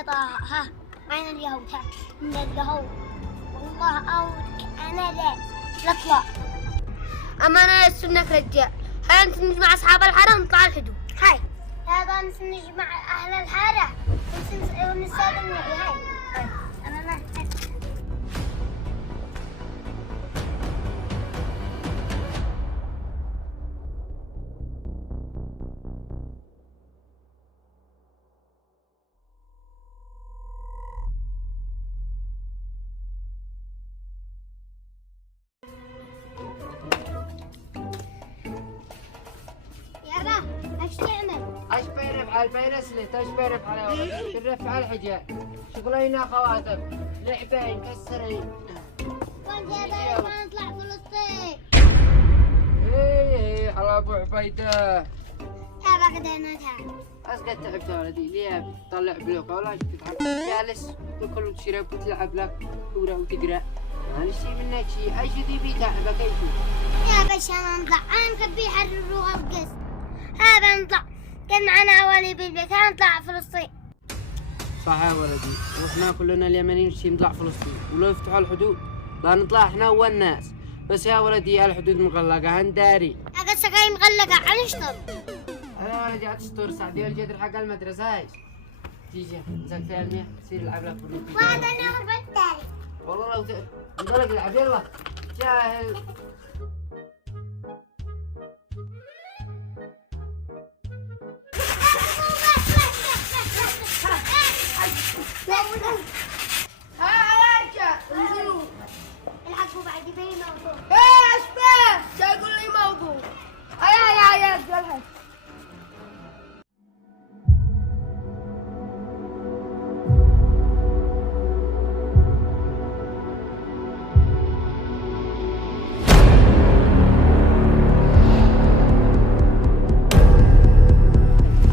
يا طه ها أين اليهود ها من اليهود والله أودك أنا ذا نطلع أما أنا السنك رجال هاي أنت نجمع أصحاب الحارة ونطلع الحدود هاي هذا نجمع أهل الحارة ونسلم هاي أنا ايش تعمل؟ ايش بيرفع البيرسلت ايش بيرفع على ولد ترفع الحجة شغلينا خواتم لعبين كسرين وين جايبين ما نطلع فلسطين؟ ايه على ابو عبيده تعب قدرنا تعب اسقط تعبت يا ولدي ليه تطلع بلوك ولا تتعب جالس وكل تشرب وتلعب لك كوره وتقرا ما نشتي منك شيء اي شيء تبي تعبك كيف يا باشا انا نطلع انا مكبي يحرروها القسم هذا نطلع كان معنا عوالي بالبيت نطلع فلسطين صح يا ولدي واحنا كلنا اليمنيين نشتي نطلع فلسطين ولو يفتحوا الحدود لا نطلع احنا والناس بس يا ولدي الحدود مغلقه هنداري اقصى جاي مغلقه على اشطر انا ولدي عتستور سعدي الجدر حق المدرسه هاي تيجي مسك فيها المياه تصير العب لك بالنسبه وهذا نهر بالتالي والله لو انطلق العب يلا جاهل الحقوا بعد يبين موضوع ايش بيه؟ جاي يقول لي موضوع. هيا يلا.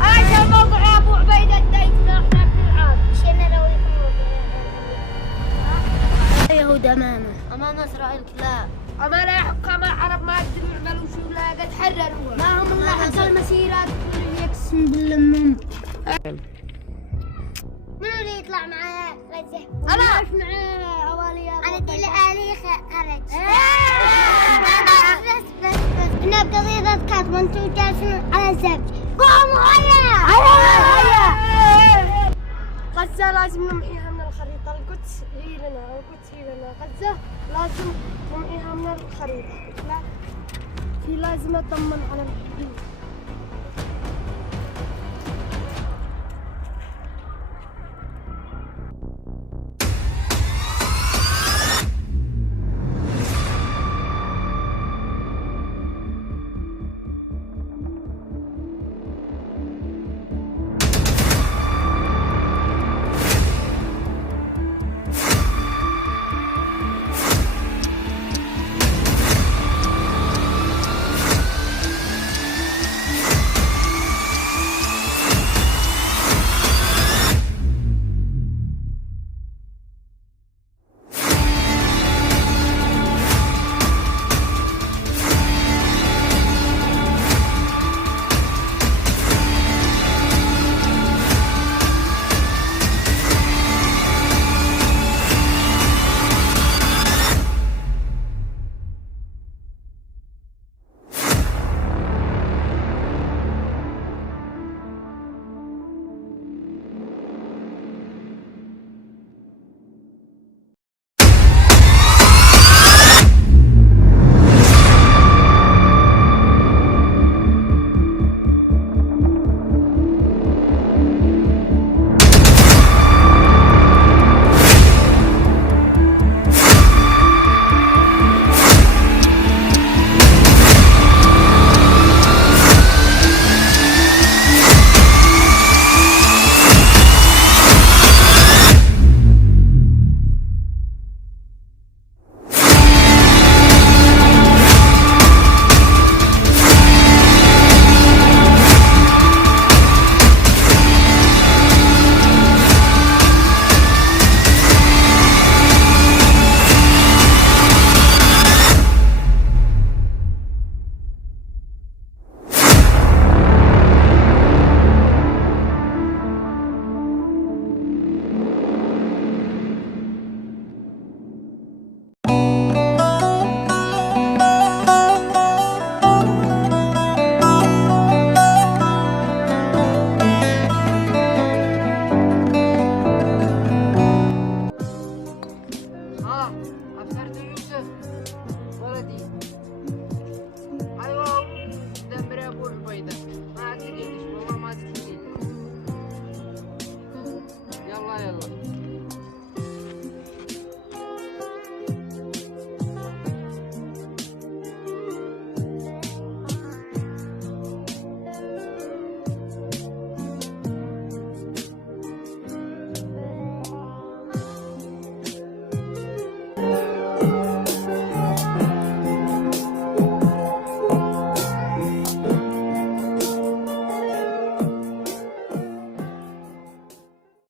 ايش الموضوع يا ابو عبيده احنا بنلعب؟ شنا لو يهود امامه اسرائيل كلاب اما لا حكام العرب ما يقدروا يعملوا شو لا قد حرروا. ما هم الا حتى المسيرات يقسم بالله منو اللي يطلع معاه غزه؟ انا ايش معاه اوالي انا دي لآلي خرج بس انا بقضية ذكات وانتم جالسين على الزبج قوموا هيا غزة لازم نمحيها من الخريطة. القدس هي لنا غزة لازم نمحيها من الخريطة. لا في لازم اطمن على المحيط.